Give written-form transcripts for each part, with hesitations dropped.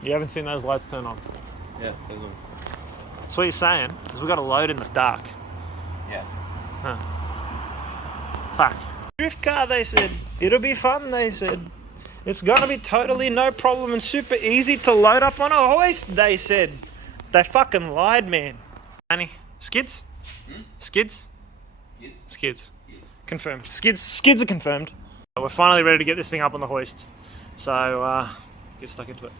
You haven't seen those lights turn on? Yeah, those ones. So what you're saying is we got to load in the dark. Yeah. Huh. Fuck. Drift car, they said. It'll be fun, they said. It's gonna be totally no problem and super easy to load up on a hoist, they said. They fucking lied, man. Annie, skids? Skids? Skids? Skids. Confirmed. Skids are confirmed. We're finally ready to get this thing up on the hoist. So, get stuck into it.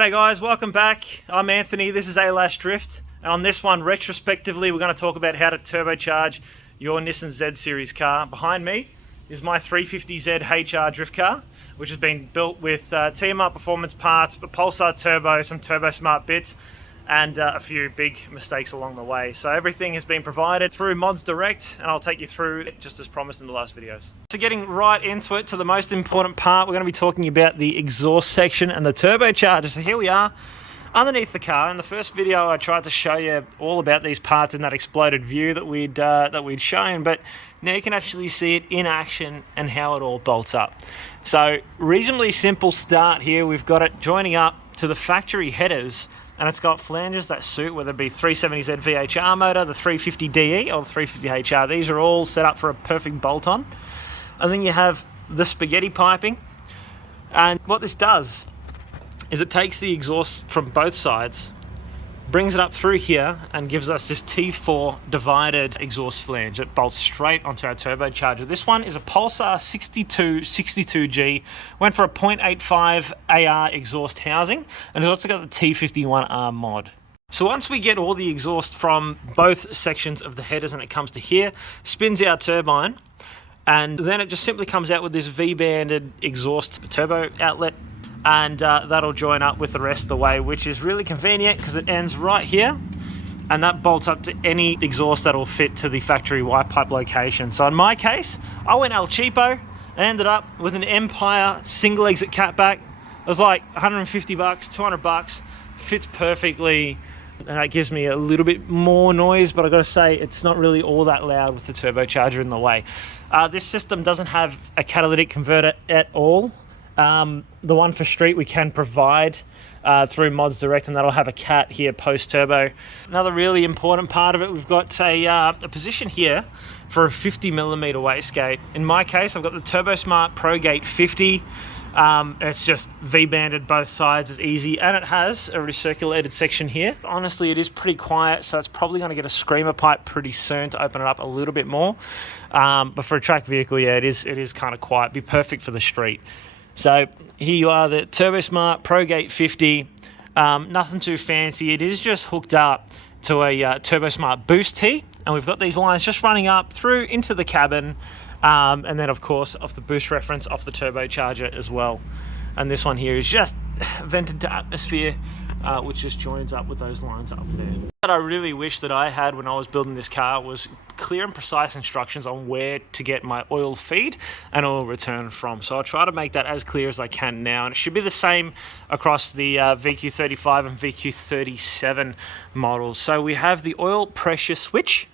Hey guys, welcome back. I'm Anthony, this is A-Lash Drift, and on this one, retrospectively, we're going to talk about how to turbocharge your Nissan Z Series car. Behind me is my 350Z HR drift car, which has been built with TMR Performance parts, but Pulsar Turbo, some Turbo Smart bits, and a few big mistakes along the way. So everything has been provided through Mods Direct, and I'll take you through it just as promised in the last videos. So getting right into it, to the most important part, we're going to be talking about the exhaust section and the turbocharger. So here we are underneath the car. In the first video, I tried to show you all about these parts in that exploded view that we'd shown, but now you can actually see it in action and how it all bolts up. So reasonably simple start here. We've got it joining up to the factory headers, and it's got flanges that suit, whether it be 370Z VHR motor, the 350DE or the 350HR. These are all set up for a perfect bolt-on. And then you have the spaghetti piping. And what this does is it takes the exhaust from both sides, brings it up through here, and gives us this T4 divided exhaust flange that bolts straight onto our turbocharger. This one is a Pulsar 6262G, went for a 0.85 AR exhaust housing, and it's also got the T51R mod. So once we get all the exhaust from both sections of the headers and it comes to here, spins our turbine, and then it just simply comes out with this V-banded exhaust turbo outlet, and that'll join up with the rest of the way, which is really convenient because it ends right here, and that bolts up to any exhaust that'll fit to the factory wipe pipe location. So in my case, I went El Cheapo and ended up with an Empire single exit catback. It was like 150 bucks, 200 bucks, fits perfectly, and that gives me a little bit more noise, but I gotta say it's not really all that loud with the turbocharger in the way. This system doesn't have a catalytic converter at all. The one for street we can provide through Mods Direct, and that'll have a cat here post-turbo. Another really important part of it, we've got a position here for a 50mm wastegate. In my case, I've got the Turbo Smart ProGate 50. It's just V-banded both sides, it's easy, and it has a recirculated section here. Honestly, it is pretty quiet, so it's probably going to get a screamer pipe pretty soon to open it up a little bit more. But for a track vehicle, yeah, it is kind of quiet. Be perfect for the street. So here you are, the Turbo Smart ProGate 50. Nothing too fancy. It is just hooked up to a Turbo Smart Boost T, and we've got these lines just running up through into the cabin, and then of course off the boost reference off the turbocharger as well. And this one here is just vented to atmosphere, which just joins up with those lines up there. What I really wish that I had when I was building this car was clear and precise instructions on where to get my oil feed and oil return from. So I'll try to make that as clear as I can now, and it should be the same across the VQ35 and VQ37 models. So we have the oil pressure switch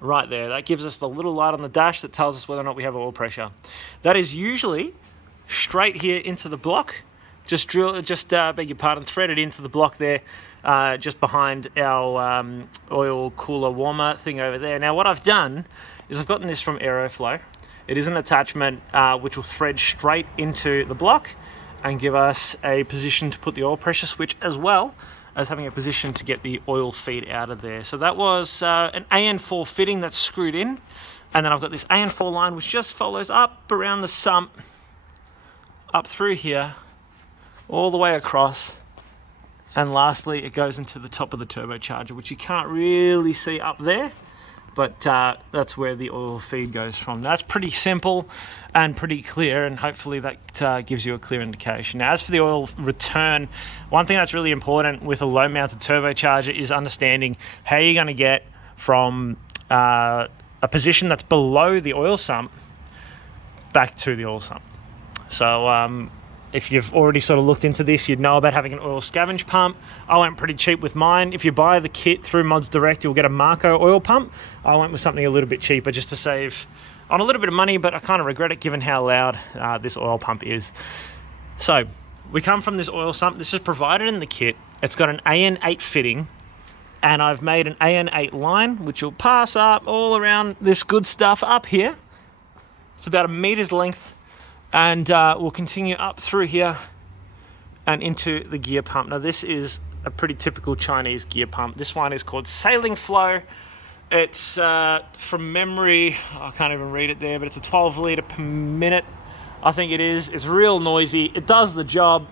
right there. That gives us the little light on the dash that tells us whether or not we have oil pressure. That is usually straight here into the block. Just beg your pardon, thread it into the block there, just behind our oil cooler warmer thing over there. Now what I've done is I've gotten this from Aeroflow. It is an attachment which will thread straight into the block and give us a position to put the oil pressure switch, as well as having a position to get the oil feed out of there. So that was an AN4 fitting that's screwed in, and then I've got this AN4 line which just follows up around the sump, up through here, all the way across, and lastly it goes into the top of the turbocharger, which you can't really see up there, but that's where the oil feed goes from. That's pretty simple and pretty clear, and hopefully that gives you a clear indication. Now, as for the oil return, one thing that's really important with a low mounted turbocharger is understanding how you're going to get from a position that's below the oil sump back to the oil sump. So if you've already sort of looked into this, you'd know about having an oil scavenge pump. I went pretty cheap with mine. If you buy the kit through Mods Direct, you'll get a Marco oil pump. I went with something a little bit cheaper just to save on a little bit of money, but I kind of regret it given how loud this oil pump is. So we come from this oil sump. This is provided in the kit. It's got an AN8 fitting, and I've made an AN8 line, which will pass up all around this good stuff up here. It's about 1 meter's length. And we'll continue up through here and into the gear pump. Now this is a pretty typical Chinese gear pump. This one is called Sailing Flow. It's from memory, I can't even read it there, but it's a 12 litre per minute, I think it is. It's real noisy. It does the job,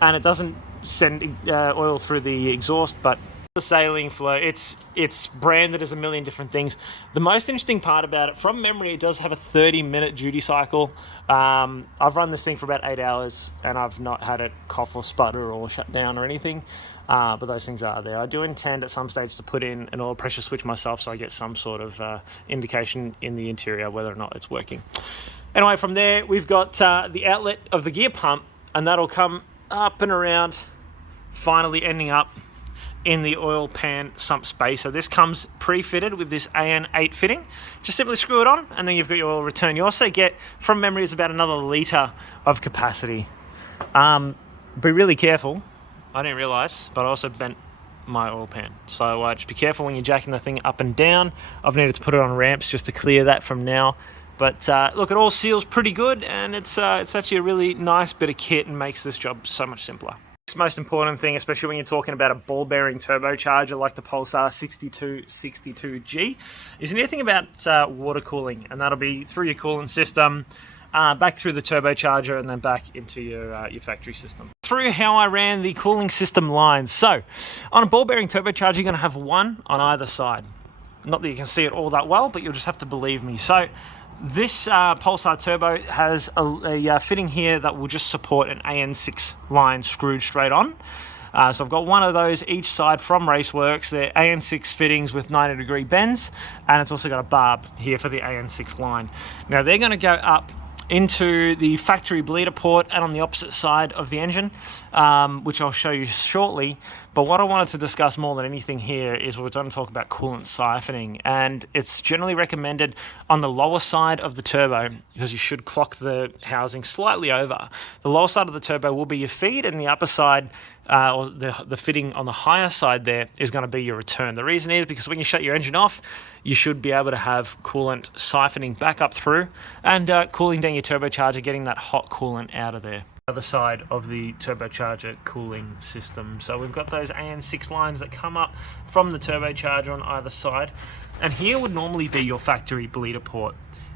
and it doesn't send oil through the exhaust, but the Sailing Flow, it's branded as a million different things. The most interesting part about it, from memory, it does have a 30-minute duty cycle. I've run this thing for about 8 hours, and I've not had it cough or sputter or shut down or anything, but those things are there. I do intend at some stage to put in an oil pressure switch myself, so I get some sort of indication in the interior whether or not it's working. Anyway, from there, we've got the outlet of the gear pump, and that'll come up and around, finally ending up in the oil pan sump space. So this comes pre-fitted with this AN8 fitting. Just simply screw it on, and then you've got your oil return. You also get, from memory, is about another litre of capacity. Be really careful. I didn't realise, but I also bent my oil pan. So just be careful when you're jacking the thing up and down. I've needed to put it on ramps just to clear that from now. But look, it all seals pretty good, and it's actually a really nice bit of kit and makes this job so much simpler. Most important thing, especially when you're talking about a ball bearing turbocharger like the Pulsar 6262G, is anything about water cooling, and that'll be through your coolant system, back through the turbocharger, and then back into your factory system. Through how I ran the cooling system lines. So on a ball bearing turbocharger, you're going to have one on either side. Not that you can see it all that well, but you'll just have to believe me. So this Pulsar Turbo has a fitting here that will just support an AN6 line screwed straight on. So I've got one of those each side from Raceworks. They're AN6 fittings with 90-degree bends, and it's also got a barb here for the AN6 line. Now they're going to go up into the factory bleeder port and on the opposite side of the engine, which I'll show you shortly. But what I wanted to discuss more than anything here is we're going to talk about coolant siphoning, and it's generally recommended on the lower side of the turbo because you should clock the housing slightly over. The lower side of the turbo will be your feed, and the upper side or the fitting on the higher side there is going to be your return. The reason is because when you shut your engine off, you should be able to have coolant siphoning back up through and cooling down your turbocharger, getting that hot coolant out of there. Other side of the turbocharger cooling system. So we've got those AN6 lines that come up from the turbocharger on either side, and here would normally be your factory bleeder port.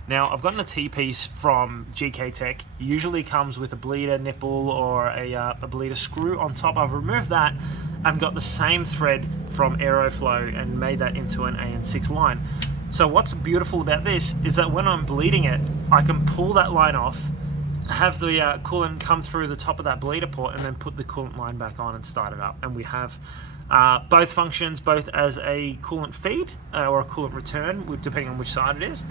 Now I've gotten a T-piece from GK Tech. Usually comes with a bleeder nipple or a bleeder screw on top. I've removed that and got the same thread from Aeroflow and made that into an AN6 line. So what's beautiful about this is that when I'm bleeding it, I can pull that line off, have the coolant come through the top of that bleeder port, and then put the coolant line back on and start it up. And we have both functions, both as a coolant feed or a coolant return, depending on which side it is,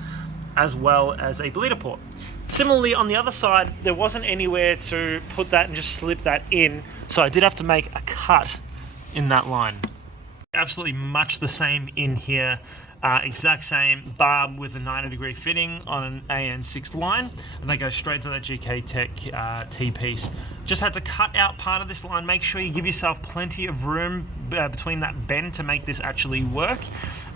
as well as a bleeder port. Similarly, on the other side, there wasn't anywhere to put that and just slip that in, so I did have to make a cut in that line. Absolutely much the same in here. Exact same barb with a 90-degree fitting on an AN6 line, and they go straight to that GK Tech T-piece. Just had to cut out part of this line. Make sure you give yourself plenty of room between that bend to make this actually work.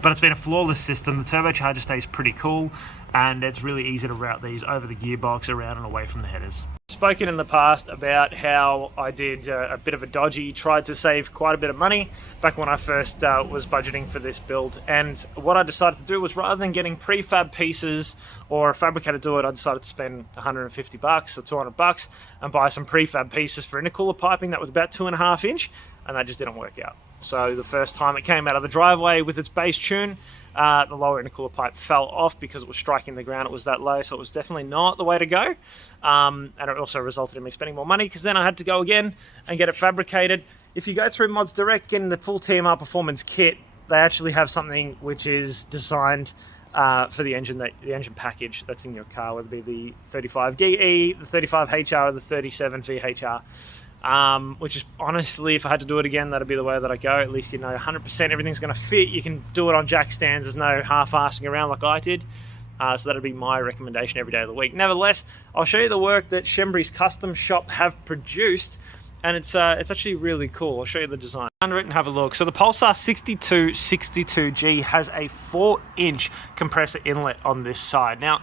But it's been a flawless system. The turbocharger stays pretty cool, and it's really easy to route these over the gearbox, around and away from the headers. Spoken in the past about how I did a bit of a dodgy, tried to save quite a bit of money back when I first was budgeting for this build, and what I decided to do was, rather than getting prefab pieces or a fabricator do it, I decided to spend $150 or $200 and buy some prefab pieces for intercooler piping that was about 2.5 inch, and that just didn't work out. So the first time it came out of the driveway with its base tune, the lower intercooler pipe fell off because it was striking the ground. It was that low, so it was definitely not the way to go. And it also resulted in me spending more money, because then I had to go again and get it fabricated. If you go through Mods Direct, getting the full TMR Performance kit, they actually have something which is designed for the engine package that's in your car, whether it be the 35DE, the 35HR, or the 37 VHR. Which is honestly, if I had to do it again, that'd be the way that I go. At least you know 100% everything's going to fit. You can do it on jack stands. There's no half-assing around like I did. So that'd be my recommendation every day of the week. Nevertheless, I'll show you the work that Schembry's Custom Shop have produced, and it's actually really cool. I'll show you the design under it and have a look. So the Pulsar 6262G has a 4-inch compressor inlet on this side. Now,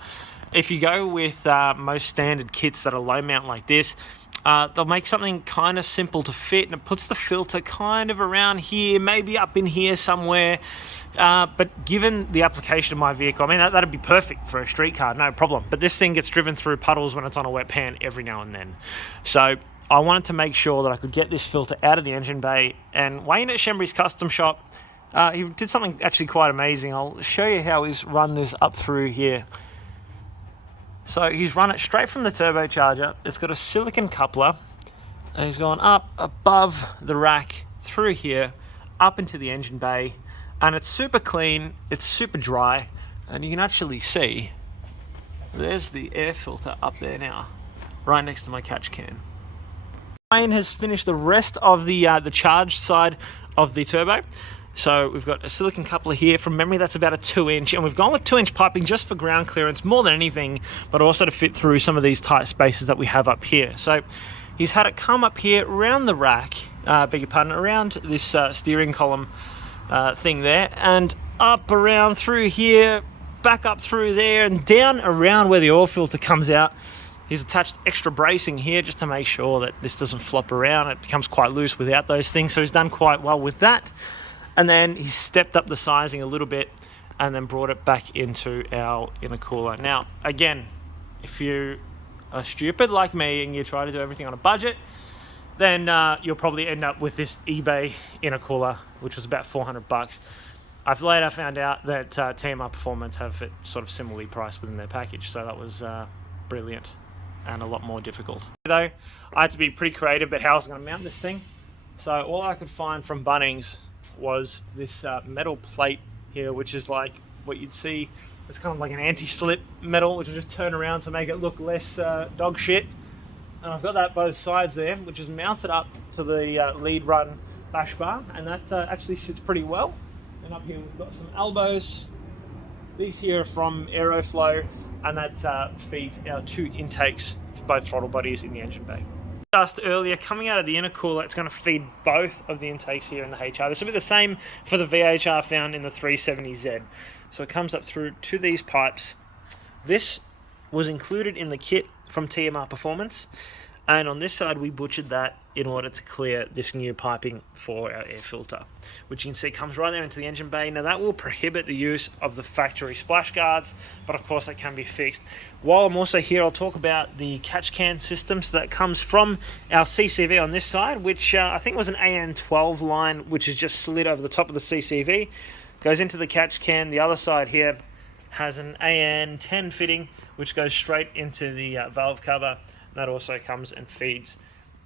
if you go with most standard kits that are low mount like this, they'll make something kind of simple to fit, and it puts the filter kind of around here, maybe up in here somewhere. But given the application of my vehicle, I mean, that'd be perfect for a street car, no problem. But this thing gets driven through puddles when it's on a wet pan every now and then. So I wanted to make sure that I could get this filter out of the engine bay. And Wayne at Schembry's Custom Shop, he did something actually quite amazing. I'll show you how he's run this up through here. So he's run it straight from the turbocharger. It's got a silicon coupler, and he's gone up above the rack through here, up into the engine bay, and it's super clean, it's super dry, and you can actually see there's the air filter up there now, right next to my catch can. Wayne has finished the rest of the charged side of the turbo. So we've got a silicon coupler here. From memory, that's about a 2-inch, and we've gone with 2-inch piping just for ground clearance more than anything, but also to fit through some of these tight spaces that we have up here. So he's had it come up here around the rack, around this steering column thing there, and up around through here, back up through there, and down around where the oil filter comes out. He's attached extra bracing here just to make sure that this doesn't flop around. It becomes quite loose without those things, so he's done quite well with that. And then he's stepped up the sizing a little bit and then brought it back into our intercooler. Now, again, if you are stupid like me and you try to do everything on a budget, then you'll probably end up with this eBay intercooler, which was about $400. I've later found out that TMR Performance have it sort of similarly priced within their package, so that was brilliant and a lot more difficult. Though, I had to be pretty creative about how I was going to mount this thing. So all I could find from Bunnings was this metal plate here, which is like what you'd see. It's kind of like an anti-slip metal, which will just turn around to make it look less dog shit. And I've got that both sides there, which is mounted up to the lead run bash bar, and that actually sits pretty well. And up here we've got some elbows. These here are from Aeroflow, and that feeds our 2 intakes for both throttle bodies in the engine bay. Just earlier, coming out of the intercooler, it's going to feed both of the intakes here in the HR. This will be the same for the VHR found in the 370Z. So it comes up through to these pipes. This was included in the kit from TMR Performance, and on this side we butchered that in order to clear this new piping for our air filter, which you can see comes right there into the engine bay. Now that will prohibit the use of the factory splash guards, but of course that can be fixed. While I'm also here, I'll talk about the catch can system. So that comes from our CCV on this side, which I think was an AN12 line, which is just slid over the top of the CCV, goes into the catch can. The other side here has an AN10 fitting, which goes straight into the valve cover. That also comes and feeds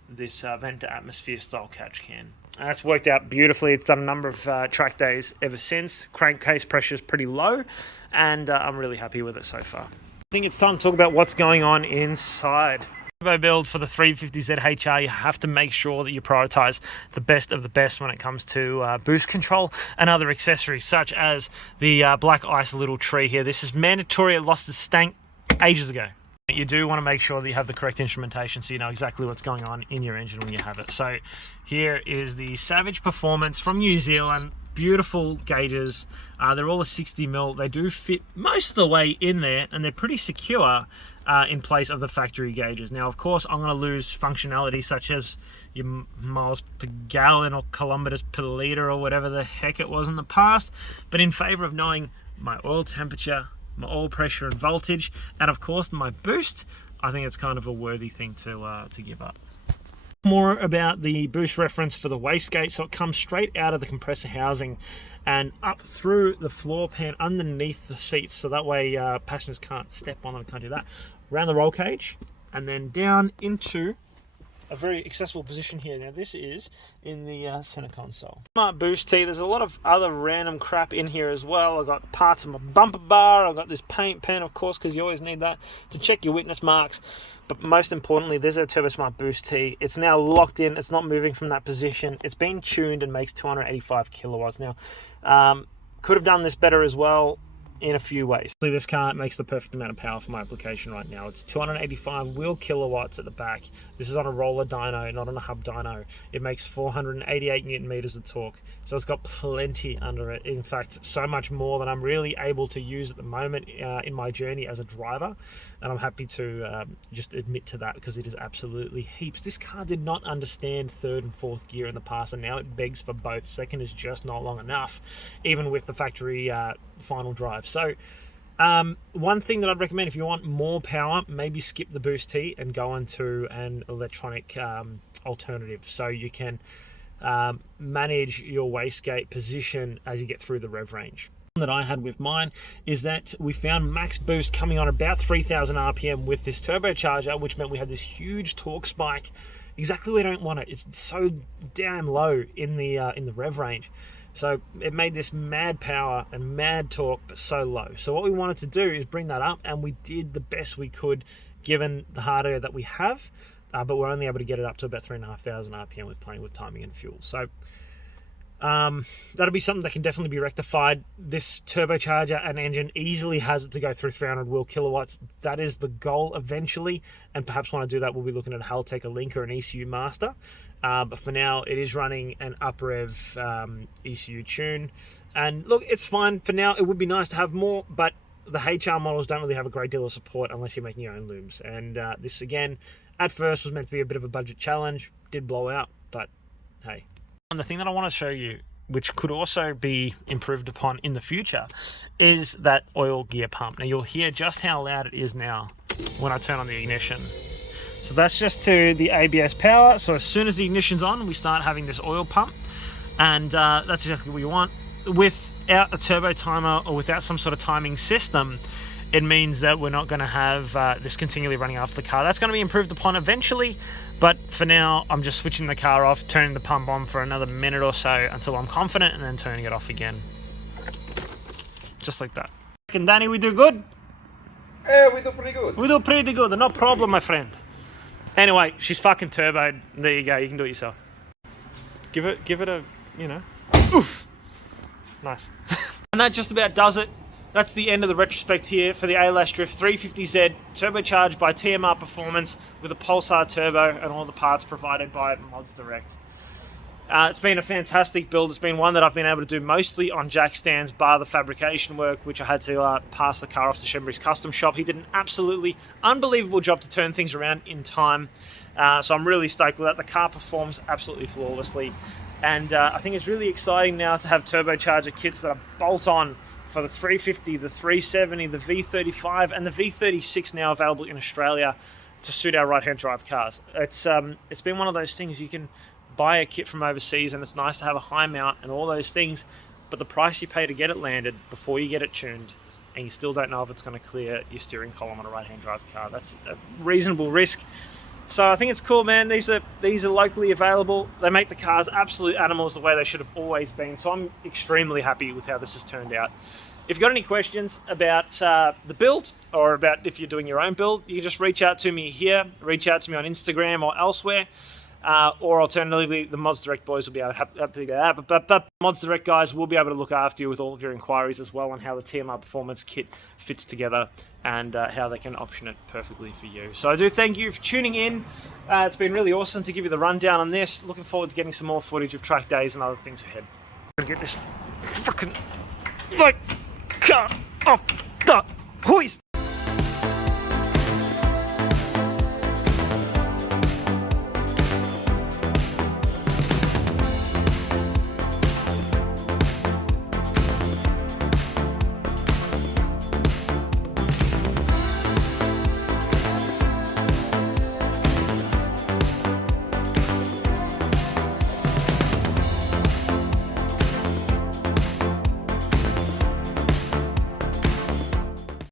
this vent to atmosphere style catch can. And that's worked out beautifully. It's done a number of track days ever since. Crankcase pressure is pretty low, and I'm really happy with it so far. I think it's time to talk about what's going on inside. Turbo build for the 350Z HR, you have to make sure that you prioritize the best of the best when it comes to boost control and other accessories, such as the Black Ice little tree here. This is mandatory. It lost its stank ages ago. You do want to make sure that you have the correct instrumentation so you know exactly what's going on in your engine when you have it. So here is the Savage Performance from New Zealand. Beautiful gauges. They're all a 60mm. They do fit most of the way in there, and they're pretty secure in place of the factory gauges. Now, of course, I'm going to lose functionality such as your miles per gallon or kilometers per liter or whatever the heck it was in the past, but in favor of knowing my oil temperature, my oil pressure and voltage, and of course my boost, I think it's kind of a worthy thing to give up. More about the boost reference for the wastegate. So it comes straight out of the compressor housing and up through the floor pan underneath the seats, so that way passengers can't step on them, can't do that, around the roll cage, and then down into a very accessible position here. Now this is in the center console. Smart boost tee. There's a lot of other random crap in here as well. I've got parts of my bumper bar. I've got this paint pen, of course, because you always need that to check your witness marks. But most importantly, there's a Turbo Smart boost tee. It's now locked in. It's not moving from that position. It's been tuned and makes 285 kilowatts. Now, could have done this better as well in a few ways. This car makes the perfect amount of power for my application right now. It's 285 wheel kilowatts at the back. This is on a roller dyno, not on a hub dyno. It makes 488 newton meters of torque. So it's got plenty under it. In fact, so much more than I'm really able to use at the moment in my journey as a driver. And I'm happy to just admit to that, because it is absolutely heaps. This car did not understand third and fourth gear in the past, and now it begs for both. Second is just not long enough, even with the factory final drive. So one thing that I'd recommend, if you want more power, maybe skip the boost tee and go into an electronic alternative, so you can manage your wastegate position as you get through the rev range. That I had with mine is that we found max boost coming on about 3,000 RPM with this turbocharger, which meant we had this huge torque spike exactly where I don't want it. It's so damn low in the rev range. So it made this mad power and mad torque, but so low. So what we wanted to do is bring that up, and we did the best we could given the hardware that we have, but we're only able to get it up to about 3,500 RPM with playing with timing and fuel. So that'll be something that can definitely be rectified. This turbocharger and engine easily has it to go through 300 wheel kilowatts. That is the goal eventually, and perhaps when I do that, we'll be looking at a Haltech, a Link, or an ECU Master. But for now, it is running an up-rev ECU tune. And look, it's fine. For now, it would be nice to have more, but the HR models don't really have a great deal of support unless you're making your own looms. And this, again, at first was meant to be a bit of a budget challenge. Did blow out, but hey. And the thing that I want to show you, which could also be improved upon in the future, is that oil gear pump. Now you'll hear just how loud it is now when I turn on the ignition. So that's just to the ABS power. So as soon as the ignition's on, we start having this oil pump, and that's exactly what you want. Without a turbo timer or without some sort of timing system, it means that we're not going to have this continually running after the car. That's going to be improved upon eventually, but for now, I'm just switching the car off, turning the pump on for another minute or so until I'm confident, and then turning it off again. Just like that. And Danny, we do good? Yeah, we do pretty good. We do pretty good, no problem, my friend. Anyway, she's fucking turboed. There you go, you can do it yourself. Give it a, you know, oof. Nice. And that just about does it. That's the end of the retrospect here for the A-Lash Drift 350Z, turbocharged by TMR Performance with a Pulsar turbo and all the parts provided by Mods Direct. It's been a fantastic build. It's been one that I've been able to do mostly on jack stands, bar the fabrication work, which I had to pass the car off to Shenbury's custom shop. He did an absolutely unbelievable job to turn things around in time. So I'm really stoked with that. The car performs absolutely flawlessly. And I think it's really exciting now to have turbocharger kits that are bolt-on for the 350, the 370, the V35, and the V36 now available in Australia to suit our right-hand drive cars. It's been one of those things, you can buy a kit from overseas and it's nice to have a high mount and all those things, but the price you pay to get it landed before you get it tuned, and you still don't know if it's going to clear your steering column on a right-hand drive car, that's a reasonable risk. So I think it's cool, man. These are locally available. They make the cars absolute animals the way they should have always been. So I'm extremely happy with how this has turned out. If you've got any questions about the build, or about if you're doing your own build, you can just reach out to me here, reach out to me on Instagram or elsewhere, or alternatively, the Mods Direct boys will be able to Mods Direct guys will be able to look after you with all of your inquiries as well on how the TMR Performance kit fits together and how they can option it perfectly for you. So I do thank you for tuning in. It's been really awesome to give you the rundown on this. Looking forward to getting some more footage of track days and other things ahead. I'm gonna get this fucking car off the hoist.